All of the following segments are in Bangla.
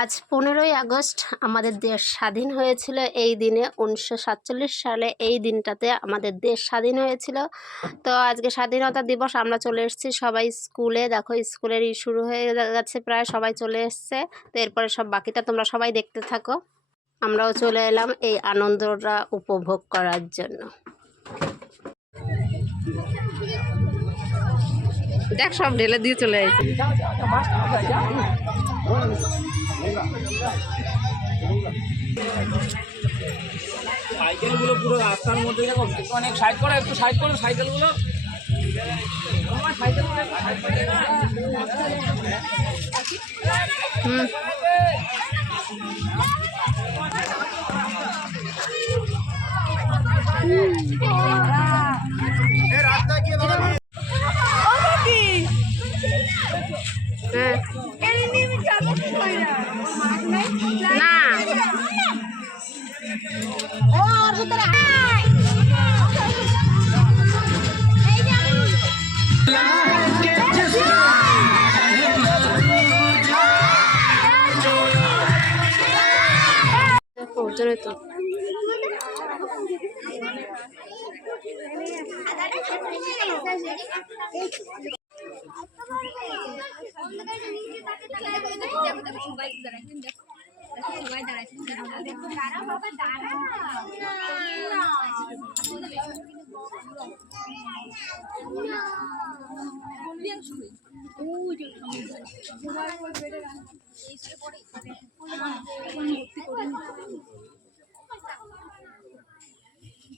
আজ পনেরোই আগস্ট, আমাদের দেশ স্বাধীন হয়েছিল এই দিনে। উনিশশো সাতচল্লিশ সালে এই দিনটাতে আমাদের দেশ স্বাধীন হয়েছিল। তো আজকে স্বাধীনতা দিবস, আমরা চলে এসেছি সবাই স্কুলে। দেখো, স্কুলের ই শুরু হয়ে গেছে প্রায়, সবাই চলে এসছে। তো এরপরে সব বাকিটা তোমরা সবাই দেখতে থাকো। আমরাও চলে এলাম এই আনন্দটা উপভোগ করার জন্য। দেখ সব ঢেলে দিয়ে চলে আসছে সাইকেলগুলো পুরো রাস্তার মধ্যে দেখো অনেক সাইড করো একটু সাইড করো সাইকেলগুলো। হুম। হ্যাঁ। জন্যই তো।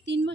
তিন মাসে হয়নি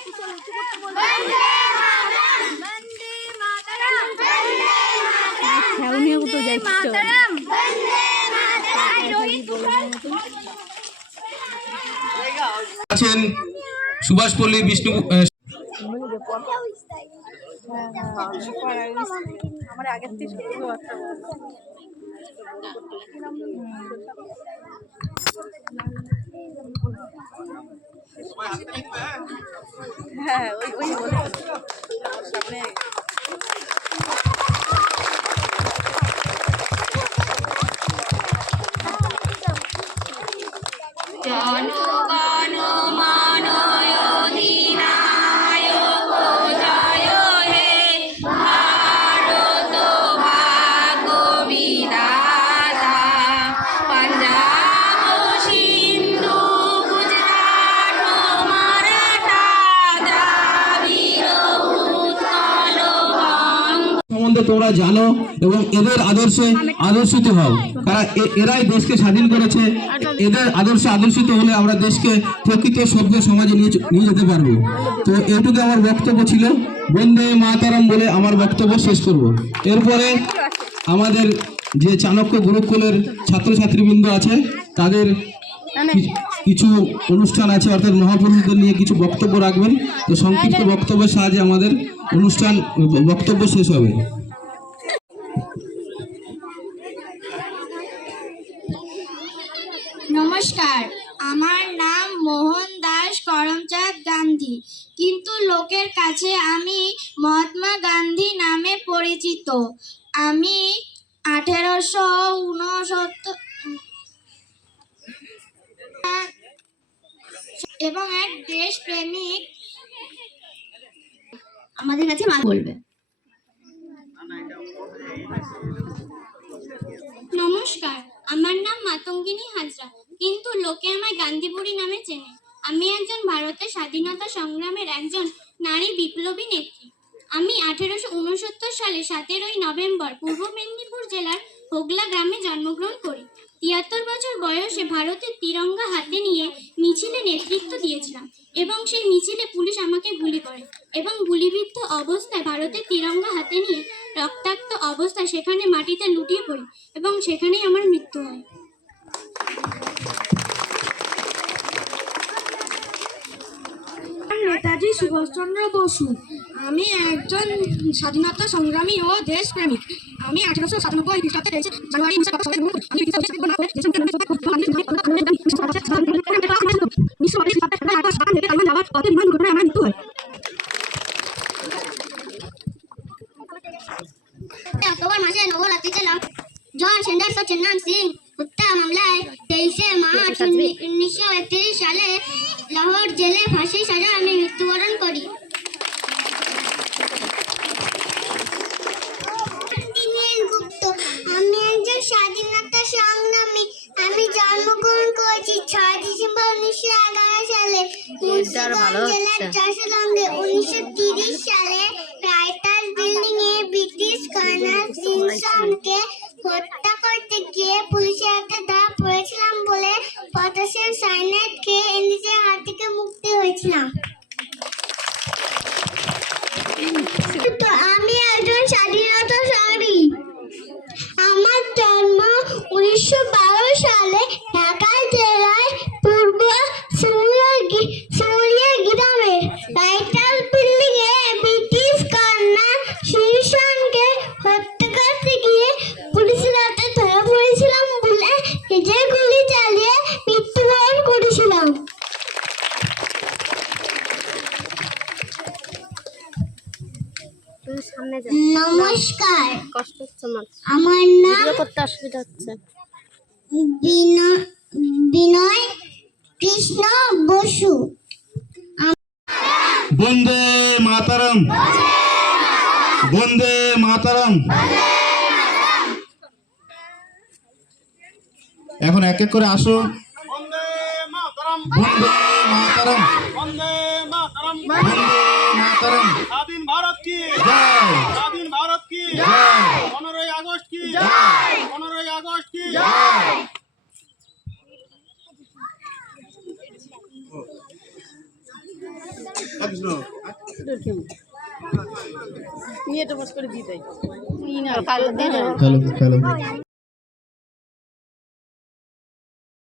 না। মিটিং বলি সবার লাস্টে খেয়াল নিয়ে কোথাও যাইছো আছেন সুভাষপল্লী বিষ্ণু আমার আগের থেকে হ্যাঁ ওই ওই সামনে। সম্বন্ধে তোমরা জানো এবং এদের আদর্শে আদর্শিত হও। কারণ এরাই দেশকে স্বাধীন করেছে, এদের আদর্শে আদর্শিত হলে আমরা দেশকে প্রকৃত সভ্য সমাজে নিয়ে যেতে পারব। তো এটুকু আমার বক্তব্য ছিল। বন্দে মাতারাম বলে আমার বক্তব্য শেষ করব। এরপরে আমাদের যে চাণক্য গুরুকুলের ছাত্রছাত্রীবৃন্দ আছে, তাদের কিছু অনুষ্ঠান আছে, অর্থাৎ মহাপুরুষদের নিয়ে কিছু বক্তব্য রাখবেন। তো সংক্ষিপ্ত বক্তব্যের সাহায্যে আমাদের অনুষ্ঠান বক্তব্য শেষ হবে। পরিচিত। আমি আঠেরোশো উনসত্তর এবং এক দেশ প্রেমিক আমাদের কাছে মা বলবে। নমস্কার, আমার নাম মাতঙ্গিনী হাজরা, কিন্তু লোকে আমায় গান্ধী বুড়ি নামে চেনে। আমি একজন ভারতের স্বাধীনতা সংগ্রামের একজন নারী বিপ্লবী নেত্রী। আমি আঠেরোশো উনসত্তর সালে সতেরোই নভেম্বর পূর্ব মেদিনীপুর জেলার হোগলা গ্রামে জন্মগ্রহণ করি। তিয়াত্তর বছর বয়সে ভারতের তিরঙ্গা হাতে নিয়ে মিছিলে নেতৃত্ব দিয়েছিলাম এবং সেই মিছিলে পুলিশ আমাকে গুলি করে এবং গুলিবিদ্ধ অবস্থায় ভারতের তিরঙ্গা হাতে নিয়ে রক্তাক্ত অবস্থায় সেখানে মাটিতে লুটিয়ে পড়ি এবং সেখানেই আমার মৃত্যু হয়। নেতাজি সুভাষচন্দ্র বসু। আমি একজন স্বাধীনতা সংগ্রামী ও দেশপ্রেমিক আমি আঠারোশো সাতানব্বই খ্রিস্টাব্দে জানুয়ারি অক্টোবর মাসে জন সিং মামলায় তেইশে মার্চ উনিশশো একত্রিশ সালে জেলে ফাঁসি সাজা আমি উনিশশো সালে রাইটার বিল্ডিং এ ব্রিটিশ কর্নার সিমসনকে হত্যা করতে গিয়ে পুলিশের হাতে ধরা পড়েছিলাম বলে পটাশিয়াম সাইনাইড খেয়ে নিজের হাত থেকে মুক্তি হয়েছিলাম তো আমি একজন স্বাধীনতা সংগ্রামী আমার জন্ম উনিশশো বারো সালে ঢাকা জেলায় পূর্ব সুরিয়া সুরিয়া গ্রামে টাইটাল বিল্ডিং এ ব্রিটিশ কন্যা শিরশনকে হত্যা করতে গিয়ে পুলিশের হাতে ধরা পড়েছিলাম বলে নিজে গুলি চালিয়ে মৃত্যুবরণ করেছিলাম তুমি সামনে যাও নমস্কার। কষ্ট হচ্ছে আমার। আমার নাম ভিডিও করতে অসুবিধা হচ্ছে। বিনয় বিনয় কৃষ্ণ বসু। বন্দে মাতারম। বন্দে মাতারম। এখন এক এক করে আসো। বন্দে মাতরম বন্দে মাতারম। বন্দে মাতরম বন্দে মাতারম স্বাধীন ভারত কি জয় স্বাধীন ভারত কি জয় পনেরোই আগস্ট কি পনেরোই আগস্ট কি নিয়ে তো বস করে দিয়ে দেয়। কাগজ কালো। Hello hello